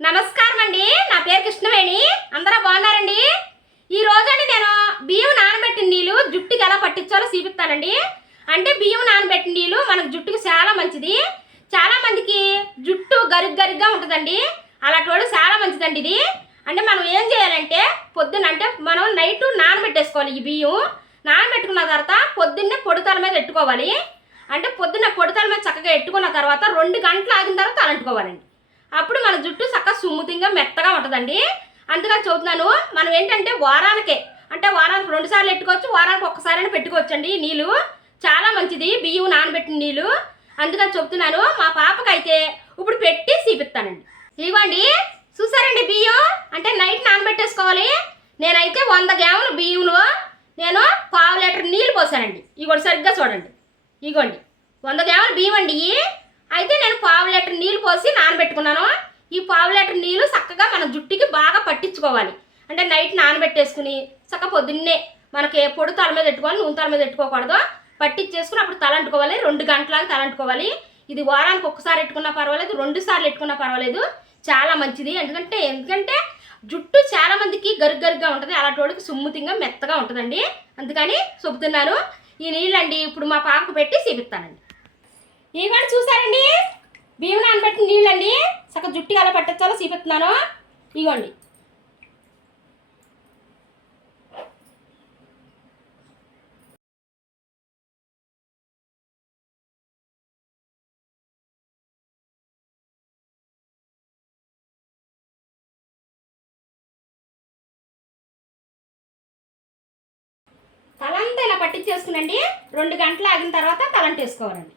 నమస్కారం అండి. నా పేరు కృష్ణవేణి. అందరూ బాగున్నారండి? ఈ రోజండి నేను బియ్యం నానబెట్టిన నీళ్ళు జుట్టుకి ఎలా పట్టించాలో చూపిస్తానండి. అంటే బియ్యం నానబెట్టిన నీళ్ళు మనకు జుట్టుకి చాలా మంచిది. చాలా మందికి జుట్టు గరిగ్గా ఉంటుందండి. అలాంటి చాలా మంచిదండి ఇది. అంటే మనం ఏం చేయాలంటే పొద్దున్న అంటే మనం నైట్ నానబెట్టేసుకోవాలి. ఈ బియ్యం నానబెట్టుకున్న తర్వాత పొద్దున్నే పొడితల మీద ఎట్టుకోవాలి. అంటే పొద్దున్న పొడితల మీద చక్కగా ఎట్టుకున్న తర్వాత 2 గంటలు ఆగిన తర్వాత తలంటుకోవాలండి. అప్పుడు మన జుట్టు చక్కగా సుమ్ముతింగా మెత్తగా ఉంటుందండి. అందుకని చెబుతున్నాను. మనం ఏంటంటే వారానికి 2 సార్లు ఎట్టుకోవచ్చు, వారానికి ఒక్కసారైనా పెట్టుకోవచ్చు అండి. నీళ్ళు చాలా మంచిది బియ్యం నానబెట్టిన నీళ్ళు. అందుకని చెప్తున్నాను. మా పాపకైతే ఇప్పుడు పెట్టి చూపిస్తానండి. ఇవ్వండి, చూసారండి బియ్యం అంటే నైట్ నానబెట్టేసుకోవాలి. నేనైతే 100 గ్రాముల బియ్యంలో నేను 1/2 లీటర్ నీళ్ళు పోసానండి. ఇగోండి సరిగ్గా చూడండి. ఇగోండి 100 గ్రాముల బియ్యం అండి. అయితే నేను 1/2 లీటర్ నీళ్ళు పోసి నానబెట్టుకున్నాను. ఈ 1/2 లీటర్ నీళ్ళు చక్కగా మన జుట్టుకి బాగా పట్టించుకోవాలి. అంటే నైట్ నానబెట్టేసుకుని చక్కగా పొద్దున్నే మనకి పొడి తల మీద పెట్టుకోవాలి, నూనె తల మీద పెట్టుకోకూడదు. పట్టించేసుకుని అప్పుడు తలంటుకోవాలి. 2 గంటలాగా తలంటుకోవాలి. ఇది వారానికి ఒక్కసారి ఎట్టుకున్నా పర్వాలేదు, 2 సార్లు ఎట్టుకున్నా పర్వాలేదు. చాలా మంచిది. ఎందుకంటే జుట్టు చాలా మందికి గరుగ్గా ఉంటుంది. అలాంటి వాడికి సుమ్ముతింగా మెత్తగా ఉంటుందండి. అందుకని చెబుతున్నాను. ఈ నీళ్ళండి ఇప్పుడు మా పాపకు పెట్టి చూపిస్తానండి. ఇవన్నీ చూసారండి, బియ్యం నానబెట్టిన నీళ్ళండి. చక్కగా జుట్టుకి ఎలా పట్టించాలో చూపిస్తున్నాను. ఇగోండి, తలంతా ఇలా పట్టించేసుకునండి. 2 గంటలు ఆగిన తర్వాత తలంట వేసుకోవాలండి.